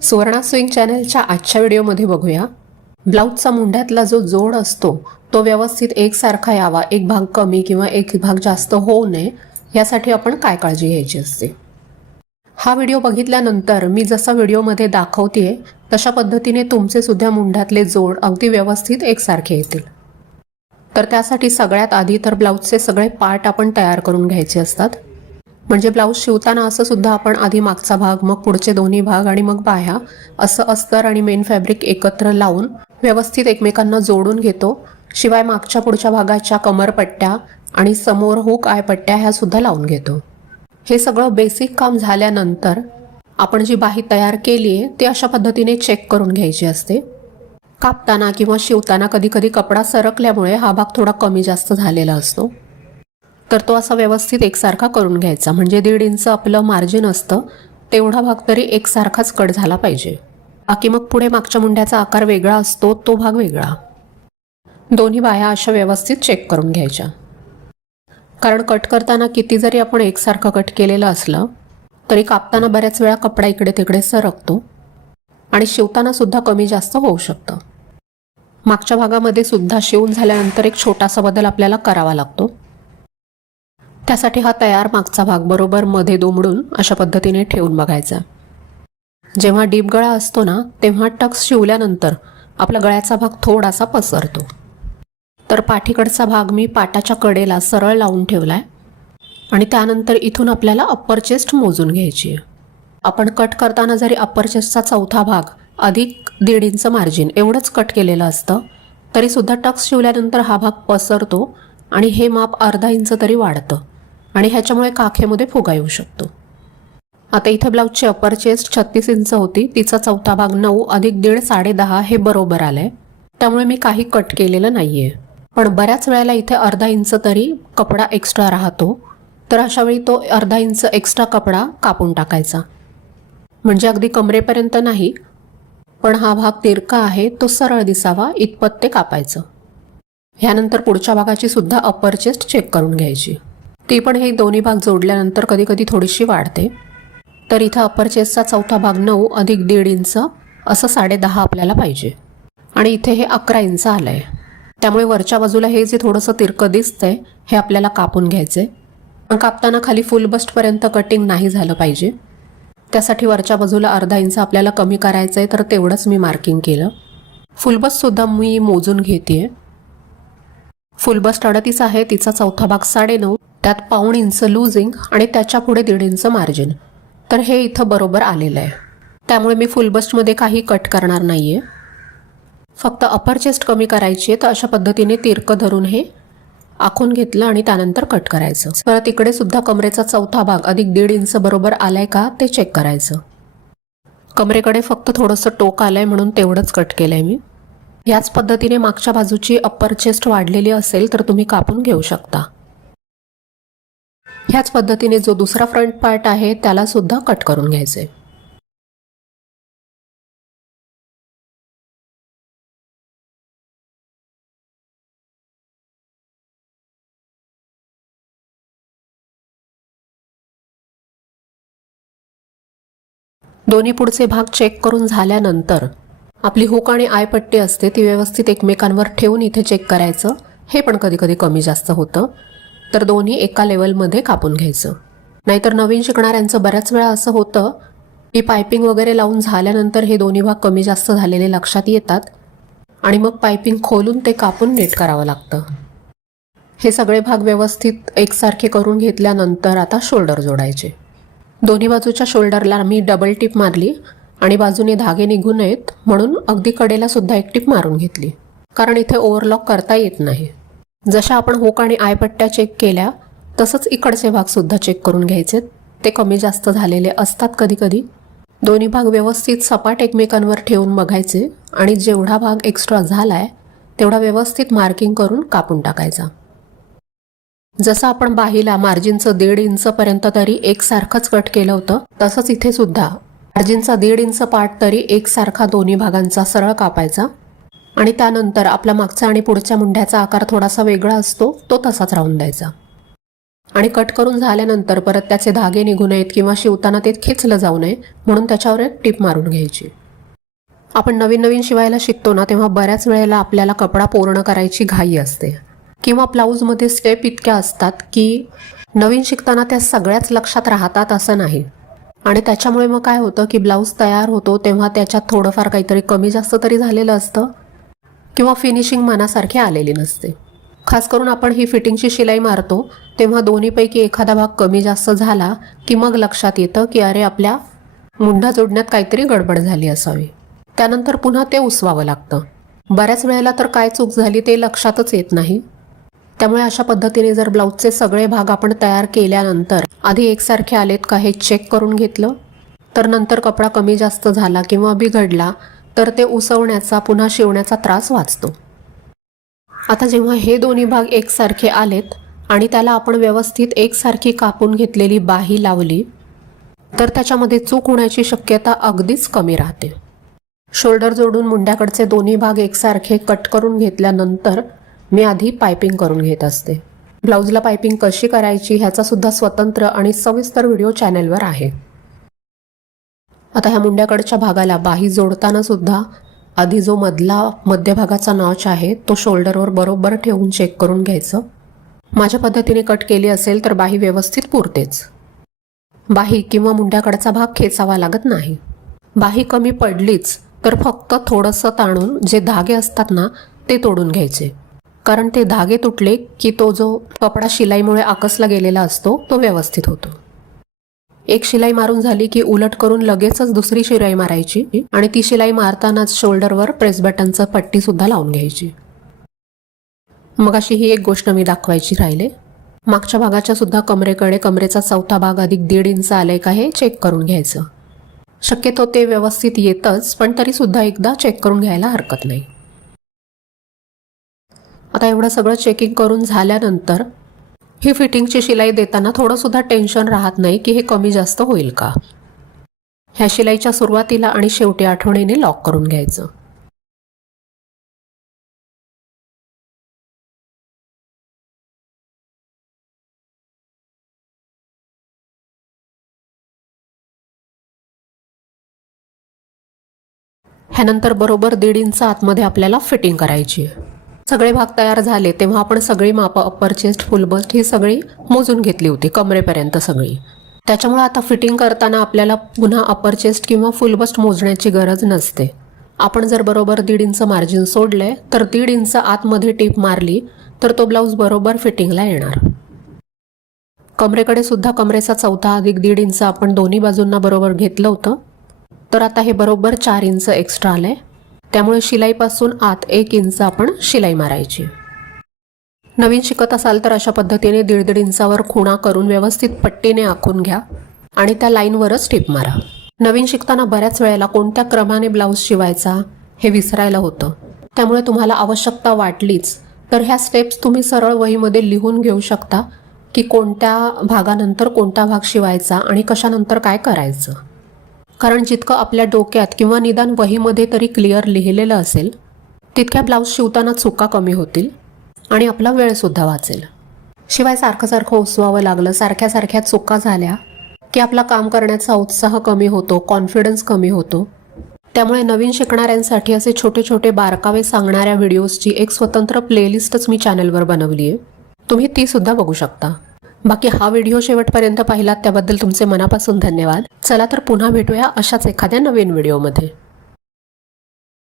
Suvarna swing चॅनलच्या आजच्या व्हिडिओमध्ये बघूया ब्लाऊजचा मुंढ्यातला जो जोड असतो तो व्यवस्थित एकसारखा यावा, एक भाग कमी किंवा एक भाग जास्त होऊ नये यासाठी आपण काय काळजी घ्यायची असते। हा व्हिडिओ बघितल्यानंतर मी जसा व्हिडिओमध्ये दाखवतेय तशा पद्धतीने तुमचे सुद्धा मुंढ्यातले जोड अगदी व्यवस्थित एकसारखे येतील। तर त्यासाठी सगळ्यात आधी तर ब्लाऊजचे सगळे पार्ट आपण तयार करून घ्यायचे असतात। म्हणजे ब्लाऊज शिवताना असं सुद्धा आपण आधी मागचा भाग, मग पुढचे दोन्ही भाग आणि मग बाह्या असं अस्तर आणि मेन फॅब्रिक एकत्र लावून व्यवस्थित एकमेकांना जोडून घेतो। शिवाय मागच्या पुढच्या भागाच्या कमरपट्ट्या आणि समोर हुक आय पट्ट्या ह्या सुद्धा लावून घेतो। हे सगळं बेसिक काम झाल्यानंतर आपण जी बाही तयार केली आहे ती अशा पद्धतीने चेक करून घ्यायची असते। कापताना किंवा शिवताना कधी कधी कपडा सरकल्यामुळे हा भाग थोडा कमी जास्त झालेला असतो, तर तो असा व्यवस्थित एकसारखा करून घ्यायचा। म्हणजे 1.5 इंच आपलं मार्जिन असतं तेवढा भाग तरी एकसारखाच कट झाला पाहिजे। बाकी मग पुढे मागच्या मुंड्याचा आकार वेगळा असतो, तो भाग वेगळा। दोन्ही बाह्या अशा व्यवस्थित चेक करून घ्यायच्या, कारण कट करताना किती जरी आपण एकसारखं कट केलेलं असलं तरी कापताना बऱ्याच वेळा कपडा इकडे तिकडे सरकतो आणि शिवताना सुद्धा कमी जास्त होऊ शकतं। मागच्या भागामध्ये सुद्धा शिवून झाल्यानंतर एक छोटासा बदल आपल्याला करावा लागतो। त्यासाठी हा तयार मागचा भाग बरोबर मध्ये दुमडून अशा पद्धतीने ठेवून बघायचा। जेव्हा डीप गळा असतो ना तेव्हा टक्स शिवल्यानंतर आपला गळ्याचा भाग थोडासा पसरतो, तर पाठीकडचा भाग मी पाटाच्या कडेला सरळ लावून ठेवलाय आणि त्यानंतर इथून आपल्याला अप्पर चेस्ट मोजून घ्यायची आहे। आपण कट करताना जरी अप्पर चेस्टचा चौथा भाग अधिक 1.5 इंच मार्जिन एवढंच कट केलेलं असतं तरी सुद्धा टक्स शिवल्यानंतर हा भाग पसरतो आणि हे माप अर्धा इंच तरी वाढतं आणि ह्याच्यामुळे काखेमध्ये फुगा येऊ शकतो। आता इथे ब्लाऊजची अप्पर चेस्ट 36 इंच होती, तिचा चौथा भाग 9 अधिक 1.5 10.5 हे बरोबर आलंय, त्यामुळे मी काही कट केलेलं नाहीये। पण बऱ्याच वेळेला इथे अर्धा इंच तरी कपडा एक्स्ट्रा राहतो, तर अशा वेळी तो अर्धा इंच एक्स्ट्रा कपडा कापून टाकायचा। म्हणजे अगदी कमरेपर्यंत नाही, पण हा भाग तिरका आहे तो सरळ दिसावा इतपत ते कापायचं। ह्यानंतर पुढच्या भागाची सुद्धा अप्पर चेस्ट चेक करून घ्यायची। ती पण हे दोन्ही भाग जोडल्यानंतर कधी कधी थोडीशी वाढते, तर इथं अप्पर चेस्टचा चौथा भाग 9 अधिक 1.5 इंच असं 10.5 आपल्याला पाहिजे आणि इथे हे 11 इंच आलंय। त्यामुळे वरच्या बाजूला हे जे थोडंसं तिरकं दिसतंय हे आपल्याला कापून घ्यायचंय। पण कापताना खाली फुल बस्टपर्यंत कटिंग नाही झालं पाहिजे, त्यासाठी वरच्या बाजूला अर्धा इंच आपल्याला कमी करायचंय, तर तेवढंच मी मार्किंग केलं। फुल बस्ट सुद्धा मी मोजून घेतेय। फुल बस्ट 38 आहे, तिचा चौथा भाग 9.5, त्यात पाऊण इंच लूजिंग आणि त्याच्या पुढे 1.5 इंच मार्जिन, तर हे इथं बरोबर आलेलं आहे। त्यामुळे मी फुल बस्टमध्ये काही कट करणार नाहीये, फक्त अप्पर चेस्ट कमी करायची आहे, तर अशा पद्धतीने तिरकं धरून हे आखून घेतलं आणि त्यानंतर कट करायचं। परत इकडे सुद्धा कमरेचा चौथा भाग अधिक 1.5 इंच बरोबर आलाय का ते चेक करायचं। कमरेकडे फक्त थोडंसं टोक आलंय म्हणून तेवढंच कट केलंय मी। याच पद्धतीने मागच्या बाजूची अप्पर चेस्ट वाढलेली असेल तर तुम्ही कापून घेऊ शकता। ह्याच पद्धतीने जो दुसरा फ्रंट पार्ट आहे त्याला सुद्धा कट करून घ्यायचे। दोन्ही पुढचे भाग चेक करून झाल्यानंतर आपली हुक आणि आय पट्टी असते ती व्यवस्थित एकमेकांवर ठेवून इथे चेक करायचं। हे पण कधी कधी कमी जास्त होतं, तर दोन्ही एका लेवलमध्ये कापून घ्यायचं। नाहीतर नवीन शिकणाऱ्यांचं बऱ्याच वेळा असं होतं की पायपिंग वगैरे लावून झाल्यानंतर हे दोन्ही भाग कमी जास्त झालेले लक्षात येतात आणि मग पायपिंग खोलून ते कापून नीट करावं लागतं। हे सगळे भाग व्यवस्थित एकसारखे करून घेतल्यानंतर आता शोल्डर जोडायचे। दोन्ही बाजूच्या शोल्डरला मी डबल टिप मारली आणि बाजूने धागे निघू नयेत म्हणून अगदी कडेला सुद्धा एक टिप मारून घेतली, कारण इथे ओव्हरलॉक करता येत नाही। जशा आपण हुक आणि आय पट्ट्या चेक केल्या तसंच इकडचे भाग सुद्धा चेक करून घ्यायचे, ते कमी जास्त झालेले असतात कधी कधी। दोन्ही भाग व्यवस्थित सपाट एकमेकांवर ठेवून बघायचे आणि जेवढा भाग एक्स्ट्रा झालाय तेवढा व्यवस्थित मार्किंग करून कापून टाकायचा। जसं आपण बाहीला मार्जिनचं 1.5 इंच पर्यंत तरी एकसारखंच कट केलं होतं, तसंच इथे सुद्धा मार्जिनचा 1.5 इंच पार्ट तरी एकसारखा दोन्ही भागांचा सरळ कापायचा आणि त्यानंतर आपला मागचा आणि पुढच्या मुंढ्याचा आकार थोडासा वेगळा असतो तो तसाच राहून द्यायचा। आणि कट करून झाल्यानंतर परत त्याचे धागे निघू नयेत किंवा शिवताना ते खेचलं जाऊ नये म्हणून त्याच्यावर एक टीप मारून घ्यायची. आपण नवीन नवीन शिवायला शिकतो ना, तेव्हा बऱ्याच वेळेला आपल्याला कपडा पूर्ण करायची घाई असते किंवा ब्लाऊजमध्ये स्टेप इतक्या असतात की नवीन शिकताना त्या सगळ्याच लक्षात राहतात असं नाही. आणि त्याच्यामुळे मग काय होतं की ब्लाऊज तयार होतो तेव्हा त्याच्यात थोडंफार काहीतरी कमी जास्त तरी झालेलं असतं किंवा फिनिशिंग मनासारखी आलेली नसते. खास करून आपण ही फिटिंगची शिलाई मारतो तेव्हा दोन्हीपैकी एखादा भाग कमी जास्त झाला की मग लक्षात येतं की अरे आपल्या मुंढा जोडण्यात काहीतरी गडबड झाली असावी. त्यानंतर पुन्हा ते उसवावं लागतं. बऱ्याच वेळेला तर काय चूक झाली ते लक्षातच येत नाही. त्यामुळे अशा पद्धतीने जर ब्लाऊजचे सगळे भाग आपण तयार केल्यानंतर आधी एकसारखे आलेत का हे चेक करून घेतलं तर नंतर कपडा कमी जास्त झाला किंवा बिघडला तर ते उसवण्याचा पुन्हा शिवण्याचा त्रास वाचतो. आता जेव्हा हे दोन्ही भाग एकसारखे आलेत आणि त्याला आपण व्यवस्थित एकसारखी कापून घेतलेली बाही लावली तर त्याच्यामध्ये चूक होण्याची शक्यता अगदीच कमी राहते. शोल्डर जोडून मुंड्याकडचे दोन्ही भाग एकसारखे कट करून घेतल्यानंतर मी आधी पायपिंग करून घेत असते. ब्लाऊजला पायपिंग कशी करायची ह्याचा सुद्धा स्वतंत्र आणि सविस्तर व्हिडिओ चॅनेलवर आहे. आता ह्या मुंड्याकडच्या भागाला बाही जोडताना सुद्धा आधी जो मध्यभागाचा नॉच आहे तो शोल्डरवर बरोबर ठेवून चेक करून घ्यायचं. माझ्या पद्धतीने कट केली असेल तर बाही व्यवस्थित पुरतेच. बाही किंवा मुंड्याकडचा भाग खेचावा लागत नाही. बाही कमी पडलीच तर फक्त थोडंसं ताणून जे धागे असतात ना ते तोडून घ्यायचे, कारण ते धागे तुटले की तो जो कपडा शिलाईमुळे आकसला गेलेला असतो तो व्यवस्थित होतो. एक शिलाई मारून झाली की उलट करून लगेचच दुसरी शिलाई मारायची आणि ती शिलाई मारतानाच शोल्डरवर प्रेस बटनचं पट्टी सुद्धा लावून घ्यायची. मग अशी ही एक गोष्ट मी दाखवायची राहिले. मागच्या भागाच्या सुद्धा कमरेकडे कमरेचा चौथा भाग अधिक 1.5 इंच आलाय का हे चेक करून घ्यायचं. शक्यतो ते व्यवस्थित येतच, पण तरी सुद्धा एकदा चेक करून घ्यायला हरकत नाही. आता एवढं सगळं चेकिंग करून झाल्यानंतर ही फिटिंगची शिलाई देताना थोडं सुद्धा टेन्शन राहत नाही की हे कमी जास्त होईल का. ह्या शिलाईच्या सुरुवातीला आणि शेवटी आठवणीने लॉक करून घ्यायचं. ह्यानंतर बरोबर 1.5 इंच आतमध्ये आपल्याला फिटिंग करायची आहे. सगळे भाग तयार झाले तेव्हा आपण सगळी मापं अप्पर चेस्ट फुल बस्ट ही सगळी मोजून घेतली होती कमरेपर्यंत सगळी. त्याच्यामुळे आता फिटिंग करताना आपल्याला पुन्हा अप्पर चेस्ट किंवा फुल बस्ट मोजण्याची गरज नसते. आपण जर बरोबर 1.5 इंच मार्जिन सोडले तर 1.5 इंच आतमध्ये टीप मारली तर तो ब्लाऊज बरोबर फिटिंगला येणार. कमरेकडे सुद्धा कमरेचा चौथा अधिक 1.5 इंच आपण दोन्ही बाजूंना बरोबर घेतलं होतं, तर आता हे बरोबर 4 इंच एक्स्ट्रा आलंय. त्यामुळे शिलाईपासून आत 1 इंच आपण शिलाई मारायची. नवीन शिकत असाल तर अशा पद्धतीने 1.5 इंचावर खुणा करून व्यवस्थित पट्टीने आखून घ्या आणि त्या लाईनवरच टिप मारा. नवीन शिकताना बऱ्याच वेळेला कोणत्या क्रमाने ब्लाऊज शिवायचा हे विसरायला होतं. त्यामुळे तुम्हाला आवश्यकता वाटलीच तर ह्या स्टेप्स तुम्ही सरळ वहीमध्ये लिहून घेऊ शकता की कोणत्या भागानंतर कोणता भाग शिवायचा आणि कशानंतर काय करायचं. कारण जितकं आपल्या डोक्यात किंवा निदान वहीमध्ये तरी क्लिअर लिहिलेलं असेल तितक्या ब्लाऊज शिवताना चुका कमी होतील आणि आपला वेळसुद्धा वाचेल. शिवाय सारखं उसवावं लागलं, सारख्या चुका झाल्या की आपला काम करण्याचा उत्साह कमी होतो, कॉन्फिडन्स कमी होतो. त्यामुळे नवीन शिकणाऱ्यांसाठी असे छोटे छोटे बारकावे सांगणाऱ्या व्हिडिओजची एक स्वतंत्र प्लेलिस्टच मी चॅनलवर बनवली आहे. तुम्ही ती सुद्धा बघू शकता. बाकी हा व्हिडिओ शेवटपर्यंत पाहिलात त्याबद्दल तुमचे मनापासून धन्यवाद. चला तर पुन्हा भेटूया अशाच एखाद्या नवीन व्हिडिओमध्ये.